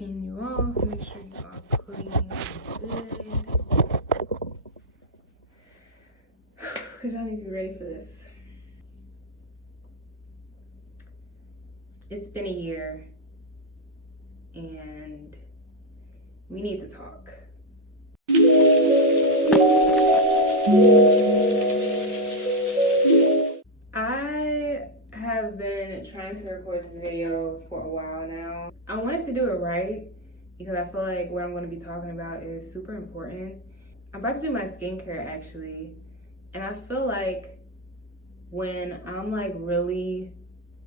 clean you off, make sure you are clean and good. Because y'all need to be ready for this. It's been a year and we need to talk. I have been trying to record this video for a while now. I wanted to do it right because I feel like what I'm going to be talking about is super important. I'm about to do my skincare actually, and I feel like when I'm like really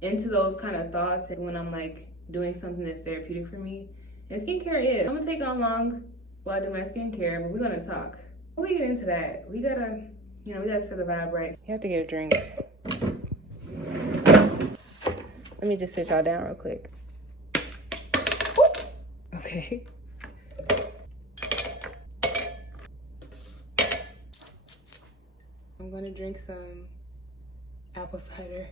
into those kind of thoughts and when I'm like doing something that's therapeutic for me, and skincare is. I'm gonna take on long while I do my skincare, but we're gonna talk. Before we get into that, we gotta set the vibe right. You have to get a drink. Let me just sit y'all down real quick. Okay. I'm gonna drink some apple cider.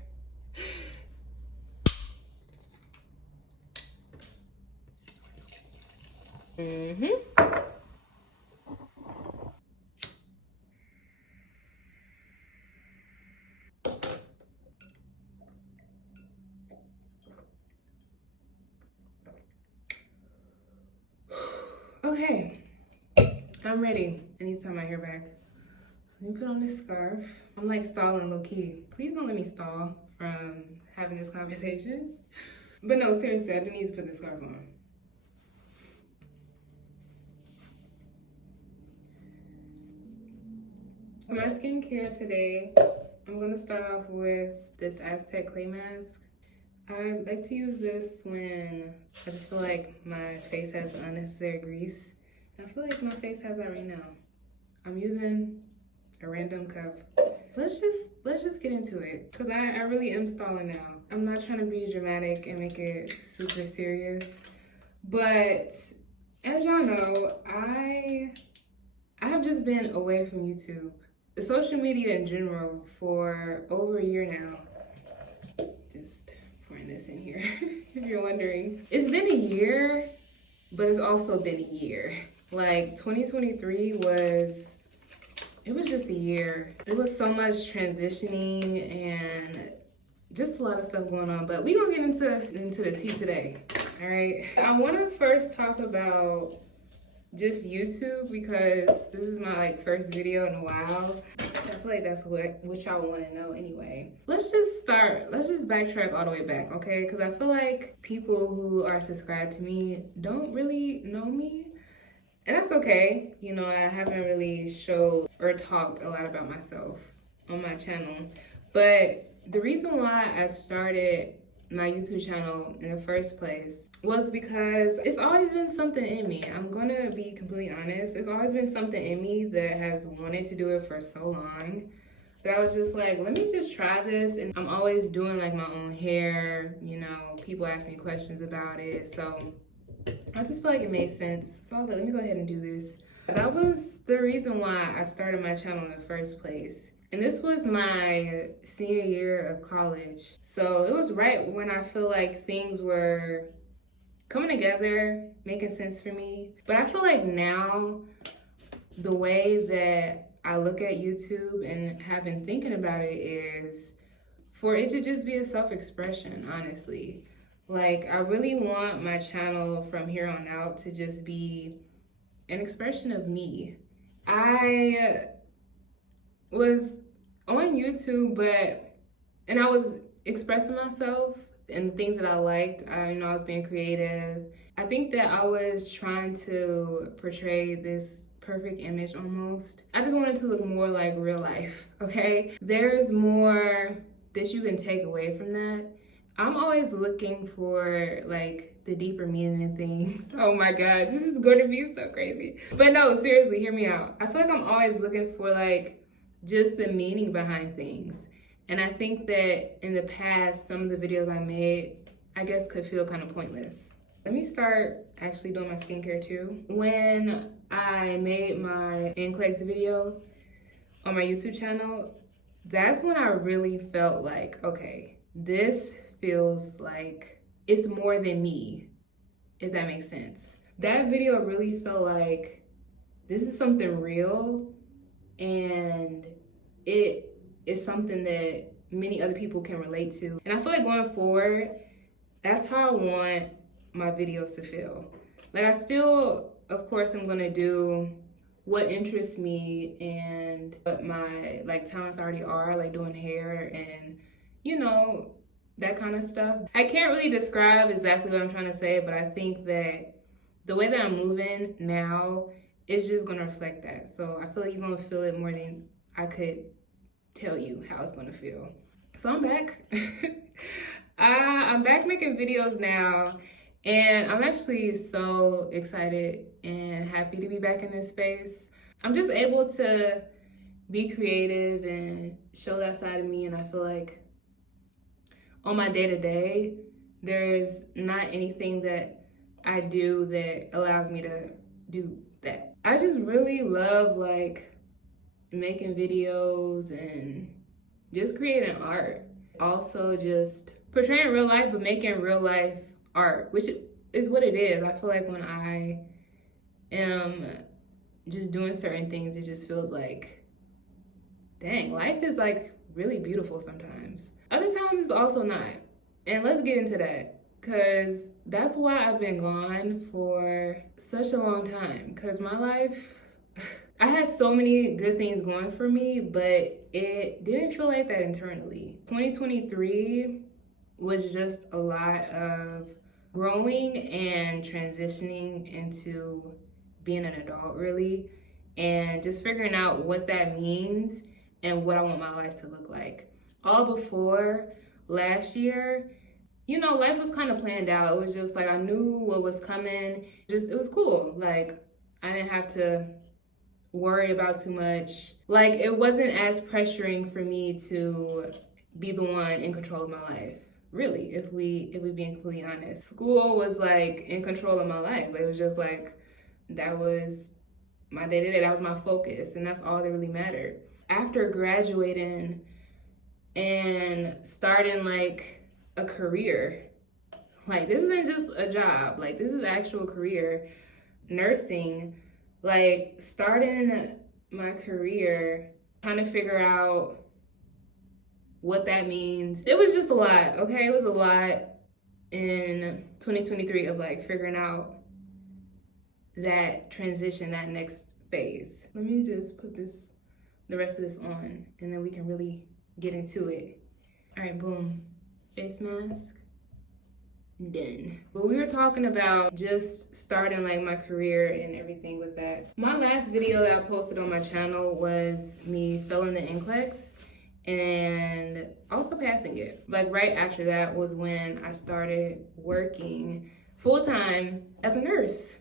Okay, I'm ready. I need to tie my hair back. So let me put on this scarf. I'm like stalling low key. Please don't let me stall from having this conversation. But no, seriously, I do need to put this scarf on. For my skincare today, I'm gonna start off with this Aztec clay mask. I like to use this when I just feel like my face has unnecessary grease. I feel like my face has that right now. I'm using a random cup. Let's just get into it, because I really am stalling now. I'm not trying to be dramatic and make it super serious, but as y'all know, I have just been away from YouTube, social media in general, for over a year now. Just pouring this in here, if you're wondering. It's been a year, but it's also been a year. Like 2023 was just a year. It was so much transitioning and just a lot of stuff going on, but we're gonna get into the tea today, all right? I wanna first talk about just YouTube because this is my like first video in a while. I feel like that's what y'all wanna know anyway. Let's just backtrack all the way back, okay? Because I feel like people who are subscribed to me don't really know me. And that's okay. You know, I haven't really showed or talked a lot about myself on my channel. But the reason why I started my YouTube channel in the first place was because it's always been something in me. I'm gonna be completely honest. It's always been something in me that has wanted to do it for so long that I was just like, let me just try this. And I'm always doing like my own hair, you know, people ask me questions about it. So I just feel like it made sense. So I was like, let me go ahead and do this. That was the reason why I started my channel in the first place. And this was my senior year of college. So it was right when I feel like things were coming together, making sense for me. But I feel like now, the way that I look at YouTube and have been thinking about it is for it to just be a self-expression, honestly. Like, I really want my channel from here on out to just be an expression of me. I was on YouTube, and I was expressing myself and the things that I liked. I was being creative. I think that I was trying to portray this perfect image almost. I just wanted to look more like real life, okay? There's more that you can take away from that. I'm always looking for like the deeper meaning in things. Oh my God, this is going to be so crazy. But no, seriously, hear me out. I feel like I'm always looking for like just the meaning behind things. And I think that in the past, some of the videos I made, I guess could feel kind of pointless. Let me start actually doing my skincare too. When I made my NCLEX video on my YouTube channel, that's when I really felt like, okay, this feels like it's more than me. if that makes sense. That video really felt like this is something real, and it is something that many other people can relate to. And I feel like going forward, that's how I want my videos to feel. Like, I still, of course, I'm gonna do what interests me and what my like talents already are, like doing hair and, you know, that kind of stuff. I can't really describe exactly what I'm trying to say, but I think that the way that I'm moving now is just gonna reflect that. So I feel like you're gonna feel it more than I could tell you how it's gonna feel. So I'm back. I'm back making videos now, and I'm actually so excited and happy to be back in this space. I'm just able to be creative and show that side of me, and I feel like on my day-to-day, there's not anything that I do that allows me to do that. I just really love like making videos and just creating art. Also just portraying real life, but making real life art, which is what it is. I feel like when I am just doing certain things, it just feels like, dang, life is like really beautiful sometimes. Other times it's also not. And let's get into that, because that's why I've been gone for such a long time. Because my life, I had so many good things going for me, but it didn't feel like that internally. 2023 was just a lot of growing and transitioning into being an adult, really, and just figuring out what that means and what I want my life to look like. All before last year, you know, life was kind of planned out. It was just like I knew what was coming. It was cool. Like, I didn't have to worry about too much. Like, it wasn't as pressuring for me to be the one in control of my life. Really, if we being completely honest. School was like in control of my life. It was just like, that was my day-to-day. That was my focus, and that's all that really mattered. After graduating and starting like a career, like this isn't just a job, like this is actual career, nursing, like starting my career, trying to figure out what that means. It was just a lot, okay? It was a lot in 2023 of like figuring out that transition, that next phase. Let me just put the rest of this on, and then we can really get into it. All right, boom. Face mask, done. But we were talking about just starting like my career and everything with that. My last video that I posted on my channel was me failing the NCLEX and also passing it. Like right after that was when I started working full-time as a nurse.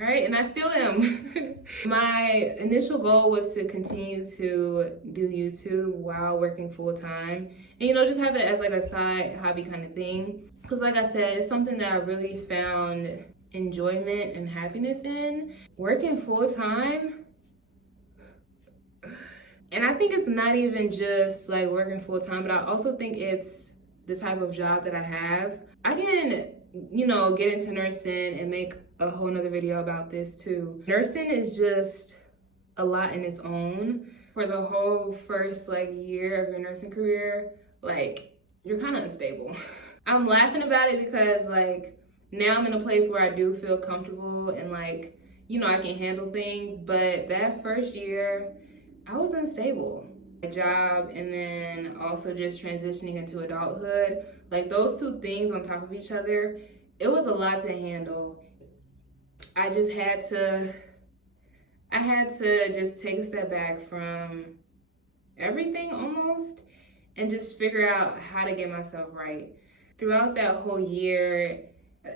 Right, and I still am. My initial goal was to continue to do YouTube while working full-time, and you know, just have it as like a side hobby kind of thing. Because like I said, it's something that I really found enjoyment and happiness in. Working full-time, and I think it's not even just like working full-time, but I also think it's the type of job that I have. I can, you know, get into nursing and make a whole nother video about this too. Nursing is just a lot in its own. For the whole first like year of your nursing career, like you're kind of unstable. I'm laughing about it because like now I'm in a place where I do feel comfortable and like, you know, I can handle things, but that first year I was unstable. My job and then also just transitioning into adulthood, like those two things on top of each other, it was a lot to handle. I had to just take a step back from everything almost and just figure out how to get myself right. Throughout that whole year,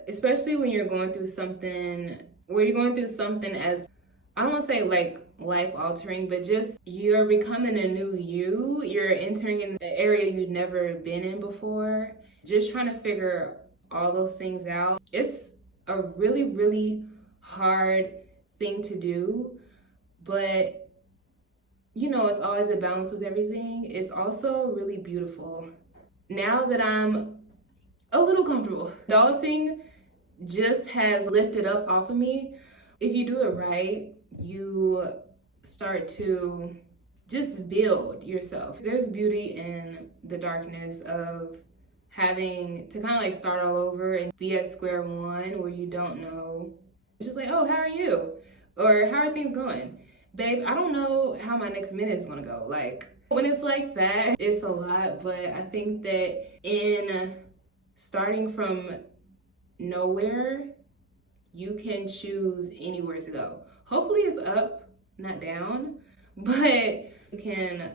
especially when you're going through something, as, I don't want to say like life altering, but just you're becoming a new you. You're entering in an area you've never been in before. Just trying to figure all those things out. It's a really, really hard thing to do, but you know, it's always a balance with everything. It's also really beautiful. Now that I'm a little comfortable, adulting just has lifted up off of me. If you do it right, you start to just build yourself. There's beauty in the darkness of having to kind of like start all over and be at square one where you don't know. It's just like, oh, how are you? Or how are things going? Babe, I don't know how my next minute is gonna go. Like, when it's like that, it's a lot, but I think that in starting from nowhere, you can choose anywhere to go. Hopefully it's up, not down, but you can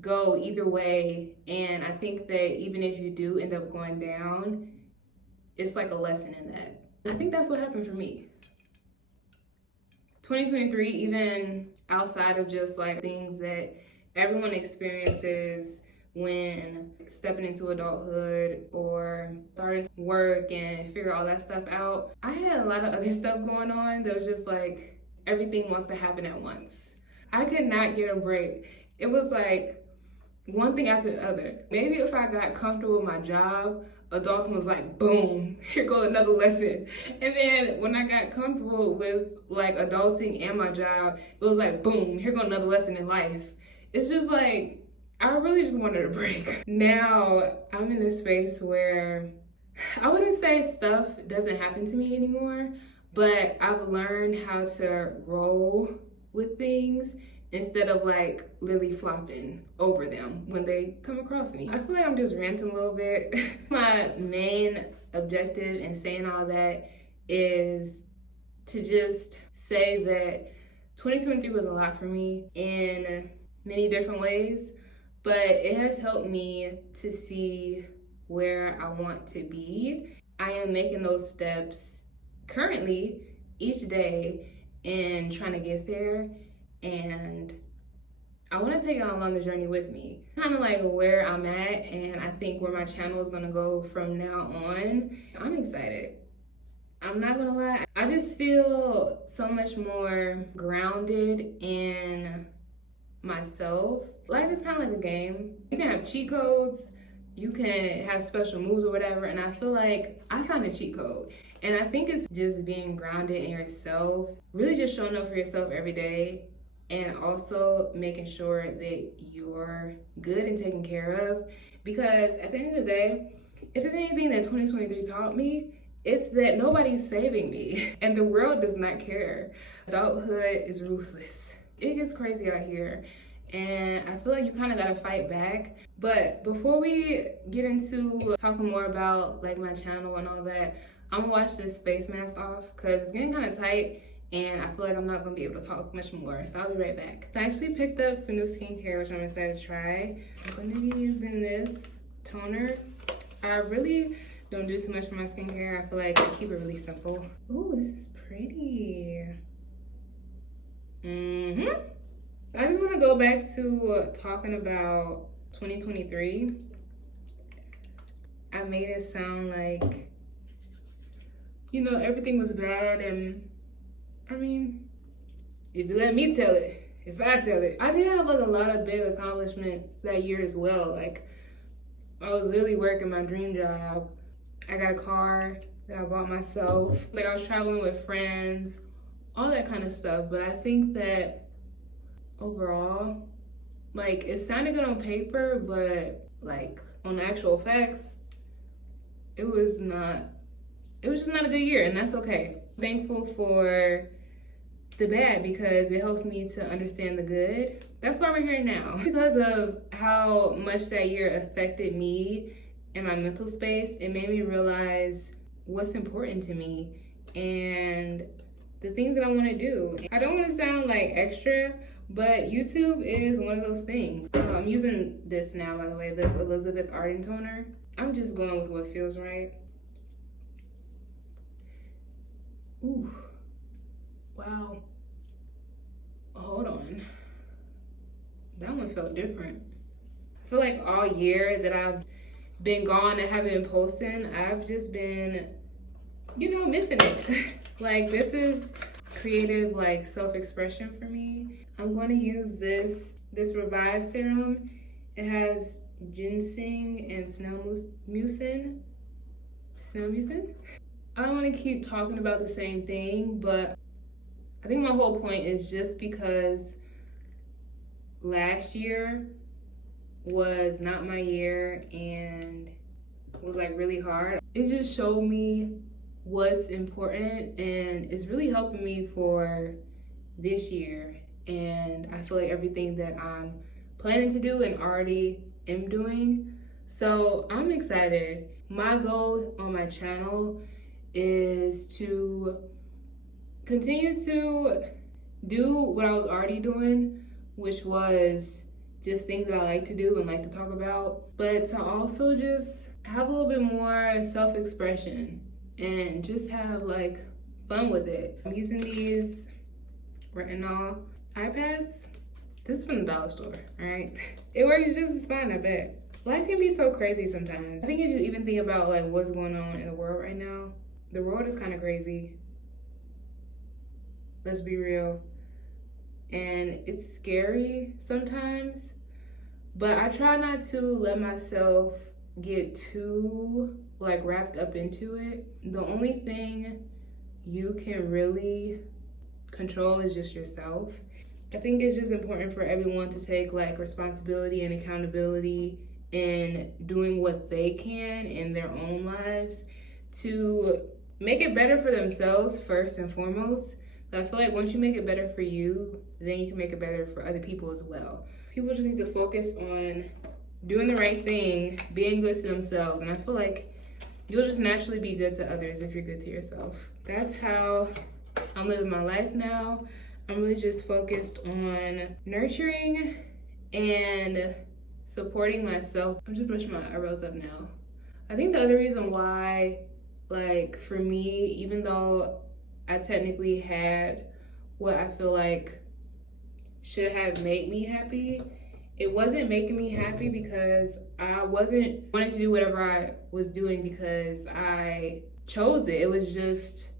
go either way. And I think that even if you do end up going down, it's like a lesson in that. I think that's what happened for me. 2023, even outside of just like things that everyone experiences when stepping into adulthood or starting to work and figure all that stuff out, I had a lot of other stuff going on that was just like everything wants to happen at once. I could not get a break. It was like one thing after the other. Maybe if I got comfortable with my job, adulting was like, boom, here goes another lesson. And then when I got comfortable with like adulting and my job, it was like, boom, here goes another lesson in life. It's just like, I really just wanted a break. Now I'm in a space where I wouldn't say stuff doesn't happen to me anymore, but I've learned how to roll with things instead of like literally flopping over them when they come across me. I feel like I'm just ranting a little bit. My main objective in saying all that is to just say that 2023 was a lot for me in many different ways, but it has helped me to see where I want to be. I am making those steps currently each day and trying to get there. And I want to take y'all along the journey with me. Kind of like where I'm at, and I think where my channel is going to go from now on. I'm excited. I'm not going to lie. I just feel so much more grounded in myself. Life is kind of like a game. You can have cheat codes, you can have special moves or whatever, and I feel like I found a cheat code. And I think it's just being grounded in yourself, really just showing up for yourself every day, and also making sure that you're good and taken care of. Because at the end of the day, if there's anything that 2023 taught me, it's that nobody's saving me and the world does not care. Adulthood is ruthless. It gets crazy out here and I feel like you kind of gotta fight back. But before we get into talking more about like my channel and all that, I'm gonna wash this face mask off because it's getting kind of tight and I feel like I'm not gonna be able to talk much more, so I'll be right back. So I actually picked up some new skincare, which I'm excited to try. I'm gonna be using this toner. I really don't do so much for my skincare. I feel like I keep it really simple. Ooh, this is pretty. I just want to go back to talking about 2023. I made it sound like, you know, everything was bad, and I mean, if you let me tell it, if I tell it, I did have like a lot of big accomplishments that year as well. Like, I was literally working my dream job. I got a car that I bought myself. Like, I was traveling with friends, all that kind of stuff. But I think that overall, like, it sounded good on paper, but like on the actual facts, it was just not a good year, and that's okay. Thankful for the bad because it helps me to understand the good. That's why we're here now. Because of how much that year affected me and my mental space, it made me realize what's important to me and the things that I want to do. I don't want to sound like extra, but YouTube is one of those things. I'm using this now, by the way, this Elizabeth Arden toner. I'm just going with what feels right. Ooh, wow. Hold on. That one felt different. I feel like all year that I've been gone and haven't been posting, I've just been, you know, missing it. Like, this is creative, like, self-expression for me. I'm going to use this Revive serum. It has ginseng and snail mucin. I don't want to keep talking about the same thing, but I think my whole point is just because last year was not my year and was like really hard, it just showed me what's important, and it's really helping me for this year. And I feel like everything that I'm planning to do and already am doing. So I'm excited. My goal on my channel is to continue to do what I was already doing, which was just things that I like to do and like to talk about, but to also just have a little bit more self-expression and just have like fun with it. I'm using these retinol eye pads. This is from the dollar store, all right? It works just as fine, I bet. Life can be so crazy sometimes. I think if you even think about like what's going on in the world right now, the world is kind of crazy. Let's be real. And it's scary sometimes, but I try not to let myself get too like wrapped up into it. The only thing you can really control is just yourself. I think it's just important for everyone to take like responsibility and accountability in doing what they can in their own lives to make it better for themselves first and foremost. I feel like once you make it better for you, then you can make it better for other people as well. People just need to focus on doing the right thing, being good to themselves, and I feel like you'll just naturally be good to others if you're good to yourself. That's how I'm living my life now. I'm really just focused on nurturing and supporting myself. I'm just brushing my eyebrows up now. I think the other reason why, like for me, even though I technically had what I feel like should have made me happy, it wasn't making me happy because I wasn't wanting to do whatever I was doing because I chose it. It was just,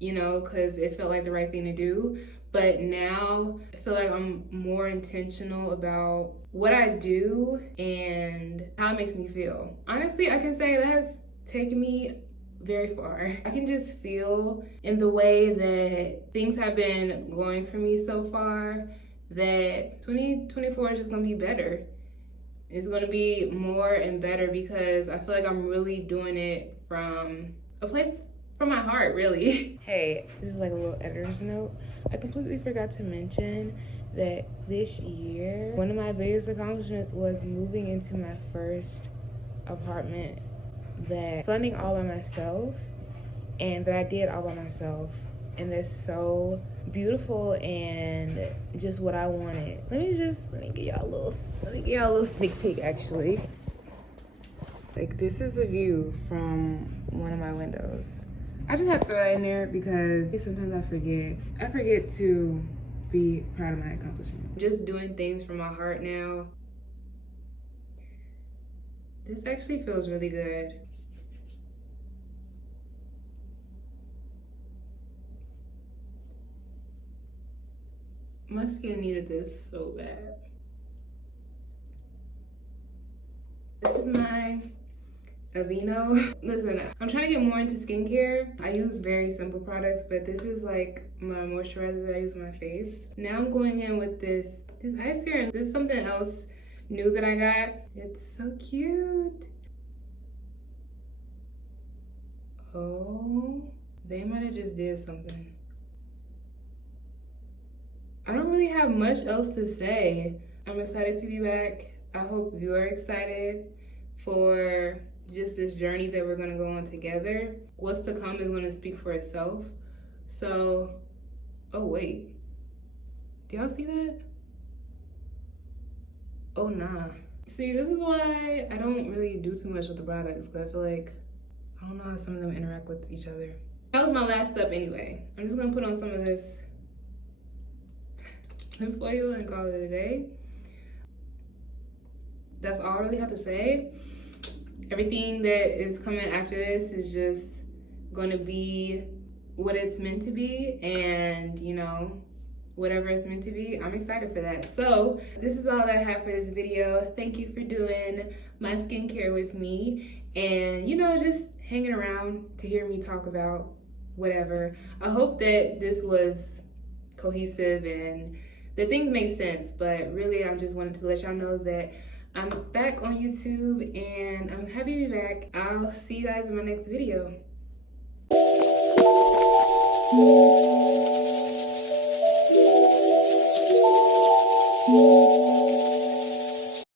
you know, because it felt like the right thing to do. But now I feel like I'm more intentional about what I do and how it makes me feel. Honestly, I can say that has taken me very far. I can just feel in the way that things have been going for me so far that 2024 is just gonna be better. It's gonna be more and better because I feel like I'm really doing it from a place from my heart, really. Hey, this is like a little editor's note. I completely forgot to mention that this year, one of my biggest accomplishments was moving into my first apartment that funding all by myself and that I did all by myself. And that's so beautiful and just what I wanted. Let me give y'all a little sneak peek actually. Like this is a view from one of my windows. I just have to throw that in there because sometimes I forget to be proud of my accomplishment. Just doing things from my heart now. This actually feels really good. My skin needed this so bad. This is my Aveeno. Listen, I'm trying to get more into skincare. I use very simple products, but this is like my moisturizer that I use on my face. Now I'm going in with this eye serum. This is something else new that I got. It's so cute. Oh, they might have just did something. I don't really have much else to say. I'm excited to be back. I hope you're excited for just this journey that we're gonna go on together. What's to come is gonna speak for itself. So, oh wait, do y'all see that? Oh nah. See, this is why I don't really do too much with the products, because I feel like, I don't know how some of them interact with each other. That was my last step anyway. I'm just gonna put on some of this lymph oil and call it a day. That's all I really have to say. Everything that is coming after this is just gonna be what it's meant to be, and you know, whatever it's meant to be. I'm excited for that. So this is all that I have for this video. Thank you for doing my skincare with me and, you know, just hanging around to hear me talk about whatever. I hope that this was cohesive and that things make sense, but really I just wanted to let y'all know that I'm back on YouTube and I'm happy to be back. I'll see you guys in my next video.